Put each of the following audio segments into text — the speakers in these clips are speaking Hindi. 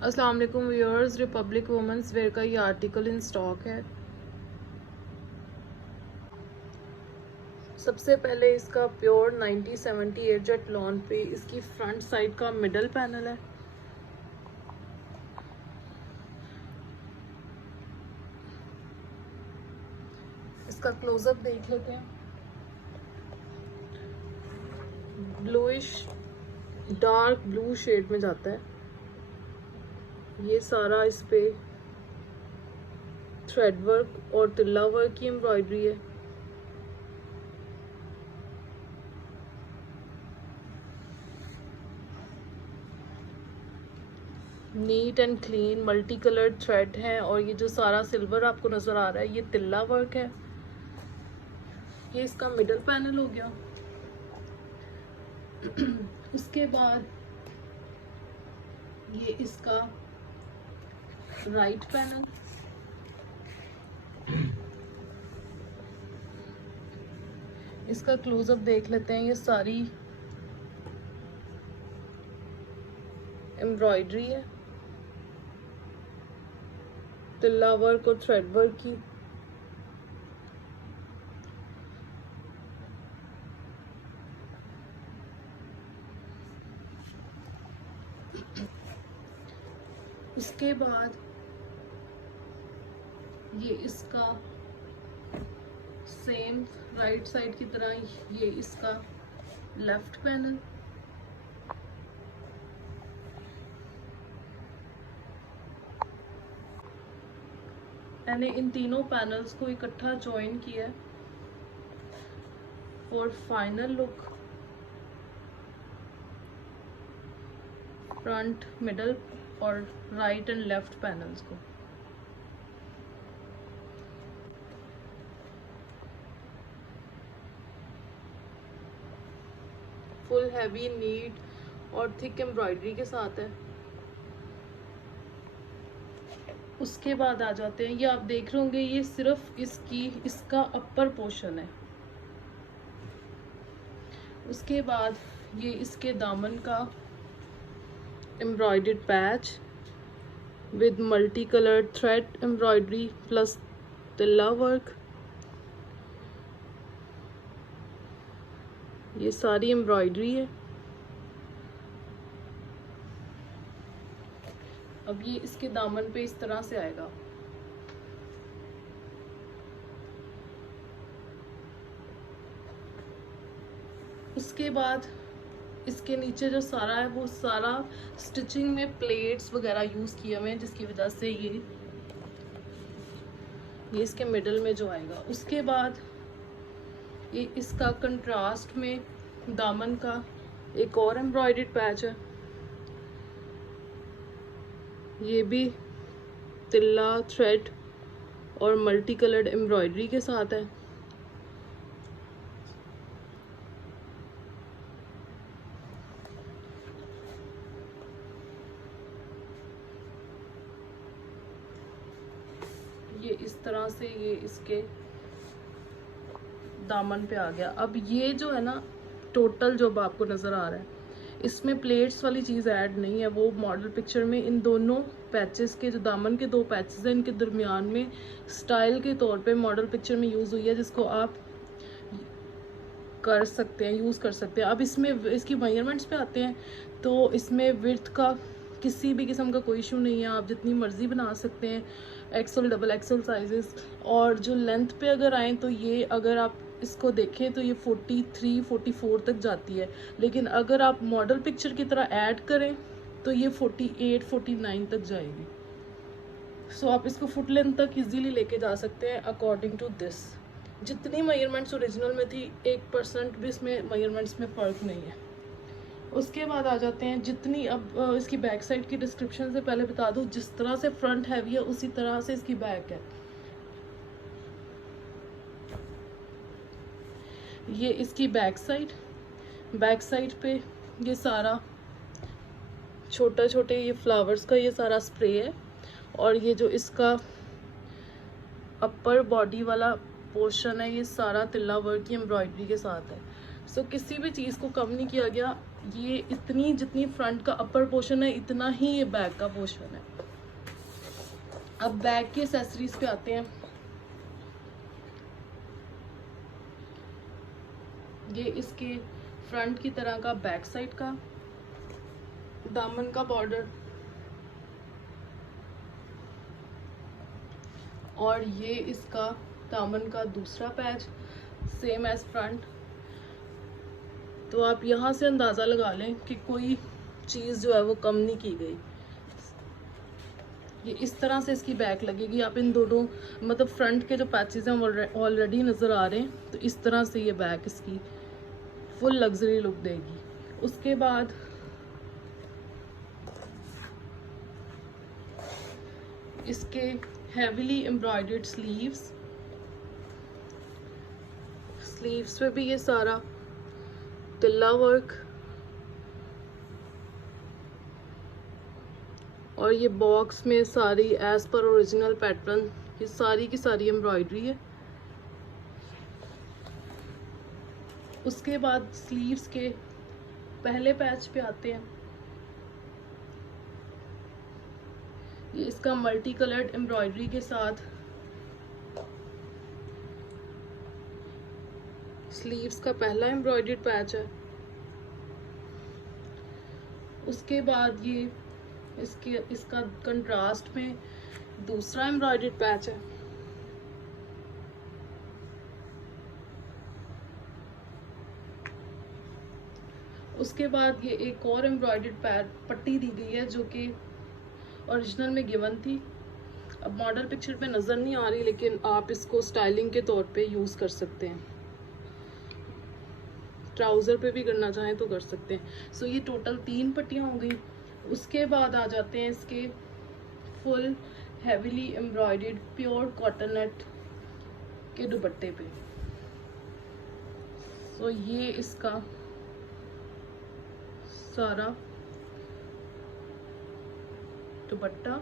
अस्सलाम वालेकुम व्यूअर्स, रिपब्लिक वुमेंस वेयर का ये आर्टिकल इन स्टॉक है। सबसे पहले इसका प्योर 90-70 एयरजेट लॉन पे इसकी फ्रंट साइड का मिडल पैनल है। इसका क्लोजअप देख लेते हैं। ब्लूइश डार्क ब्लू शेड में जाता है। ये सारा इस पे थ्रेड वर्क और तिल्ला वर्क की एम्ब्रॉयडरी है। Neat and clean multi coloured thread है और ये जो सारा सिल्वर आपको नजर आ रहा है ये तिल्ला वर्क है। ये इसका मिडल पैनल हो गया। उसके बाद ये इसका राइट पैनल, इसका क्लोजअप देख लेते हैं। ये सारी एम्ब्रॉयडरी है, तिल्ला वर्क और थ्रेड वर्क की। उसके बाद ये इसका सेम राइट साइड की तरह ये इसका लेफ्ट पैनल। मैंने इन तीनों पैनल्स को इकट्ठा ज्वाइन किया है for final look. Front, middle और राइट एंड लेफ्ट पैनल्स को। फुल हैवी नीट और थिक एम्ब्रॉयडरी के साथ है। उसके बाद आ जाते हैं, ये आप देख रहे होंगे ये सिर्फ इसका अपर पोर्शन है। उसके बाद ये इसके दामन का embroidered patch with multi coloured thread embroidery plus तिल्ला वर्क। ये सारी एम्ब्रॉयडरी है। अब ये इसके दामन पे इस तरह से आएगा। उसके बाद इसके नीचे जो सारा है वो सारा स्टिचिंग में प्लेट्स वगैरह यूज किए हुए हैं, जिसकी वजह से ये इसके मिडल में जो आएगा। उसके बाद ये इसका कंट्रास्ट में दामन का एक और एम्ब्रॉयडर्ड पैच है। ये भी तिल्ला थ्रेड और मल्टी कलर्ड एम्ब्रॉयडरी के साथ है। ये इस तरह से ये इसके दामन पे आ गया। अब ये जो है ना टोटल जो आपको नज़र आ रहा है इसमें प्लेट्स वाली चीज़ ऐड नहीं है। वो मॉडल पिक्चर में इन दोनों पैचेस के जो दामन के दो पैचेस हैं इनके दरमियान में स्टाइल के तौर पे मॉडल पिक्चर में यूज़ हुई है, जिसको आप कर सकते हैं, यूज़ कर सकते हैं। अब इसमें इसकी मेजरमेंट्स पे आते हैं तो इसमें विड्थ का किसी भी किस्म का कोई इशू नहीं है, आप जितनी मर्ज़ी बना सकते हैं, एक्सेल डबल एक्सेल साइजेस। और जो लेंथ पे अगर आएँ तो ये अगर आप इसको देखें तो ये 43-44 तक जाती है, लेकिन अगर आप मॉडल पिक्चर की तरह ऐड करें तो ये 48-49 तक जाएगी। सो आप इसको फुट लेंथ तक इजीली लेके जा सकते हैं अकॉर्डिंग टू दिस। जितनी मेजरमेंट्स ओरिजिनल में थी 1% भी इसमें मेजरमेंट्स में फ़र्क नहीं है। उसके बाद आ जाते हैं जितनी, अब इसकी बैक साइड की डिस्क्रिप्शन से पहले बता दूं, जिस तरह से फ्रंट हैवी है उसी तरह से इसकी बैक है। ये इसकी बैक साइड पे ये सारा छोटा छोटे ये फ्लावर्स का ये सारा स्प्रे है। और ये जो इसका अपर बॉडी वाला पोर्शन है ये सारा तिल्ला वर्क की एम्ब्रॉयडरी के साथ है। सो किसी भी चीज़ को कम नहीं किया गया। ये इतनी जितनी फ्रंट का अपर पोर्शन है इतना ही ये बैक का पोर्शन है। अब बैक की एक्सेसरीज पे आते हैं। ये इसके फ्रंट की तरह का बैक साइड का दामन का बॉर्डर, और ये इसका दामन का दूसरा पैच सेम एज फ्रंट। तो आप यहाँ से अंदाज़ा लगा लें कि कोई चीज़ जो है वो कम नहीं की गई। ये इस तरह से इसकी बैक लगेगी। आप इन दोनों मतलब फ्रंट के जो पैचेस हैं ऑलरेडी नज़र आ रहे हैं, तो इस तरह से ये बैक इसकी फुल लग्जरी लुक देगी। उसके बाद इसके हैवीली एम्ब्रॉयडर्ड स्लीव्स पे भी ये सारा तिल्ला वर्क, और ये बॉक्स में सारी एज पर ओरिजिनल पैटर्न, ये सारी की सारी एम्ब्रॉयडरी है। उसके बाद स्लीव्स के पहले पैच पे आते हैं। ये इसका मल्टी कलर्ड एम्ब्रॉयडरी के साथ स्लीव्स का पहला एम्ब्रॉयडर्ड पैच है। उसके बाद ये इसका कंट्रास्ट में दूसरा एम्ब्रॉयडर्ड पैच है। उसके बाद ये एक और एम्ब्रॉयडर्ड पट्टी दी गई है जो कि ओरिजिनल में गिवन थी। अब मॉडल पिक्चर पे नज़र नहीं आ रही, लेकिन आप इसको स्टाइलिंग के तौर पे यूज़ कर सकते हैं। ट्राउज़र पे भी करना चाहें तो कर सकते हैं। सो ये टोटल 3 पट्टियाँ हो गई। उसके बाद आ जाते हैं इसके full heavily embroidered pure cotton net के दुपट्टे पे। सो ये इसका सारा दुपट्टा।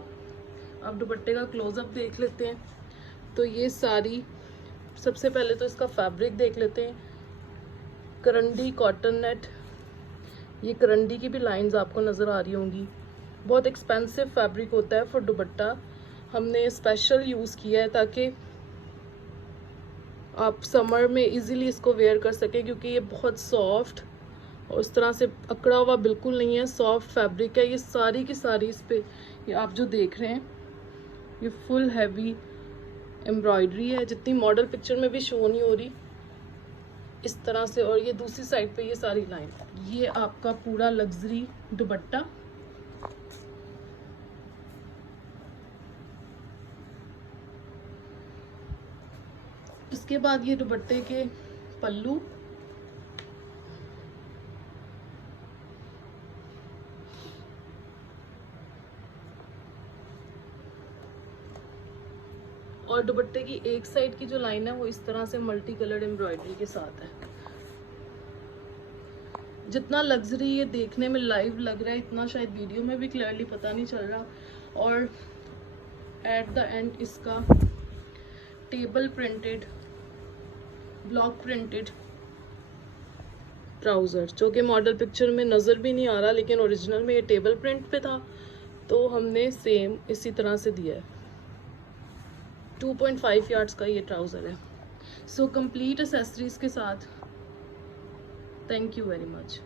अब दुपट्टे का क्लोजअप देख लेते हैं। तो ये सारी, सबसे पहले तो इसका फैब्रिक देख लेते हैं। करंडी कॉटन नेट, ये करंडी की भी लाइंस आपको नज़र आ रही होंगी। बहुत एक्सपेंसिव फैब्रिक होता है फॉर दुपट्टा, हमने स्पेशल यूज़ किया है ताकि आप समर में इजीली इसको वेयर कर सकें, क्योंकि ये बहुत सॉफ्ट और उस तरह से अकड़ा हुआ बिल्कुल नहीं है, सॉफ्ट फैब्रिक है। ये सारी की सारी इस पे ये आप जो देख रहे हैं ये फुल हैवी एम्ब्रॉयडरी है, जितनी मॉडल पिक्चर में भी शो नहीं हो रही इस तरह से। और ये दूसरी साइड पे ये सारी लाइन, ये आपका पूरा लग्जरी दुपट्टा। इसके बाद ये दुपट्टे के पल्लू, और दुपट्टे की एक साइड की जो लाइन है वो इस तरह से मल्टी कलर्ड एम्ब्रॉयडरी के साथ है। जितना लग्जरी ये देखने में लाइव लग रहा है इतना शायद वीडियो में भी क्लियरली पता नहीं चल रहा। और एट द एंड इसका table printed block printed trouser, जो कि मॉडल पिक्चर में नज़र भी नहीं आ रहा, लेकिन ओरिजिनल में ये टेबल प्रिंट पे था तो हमने सेम इसी तरह से दिया है। 2.5 यार्ड्स का ये ट्राउज़र है। सो कंप्लीट एक्सेसरीज के साथ। Thank you very much.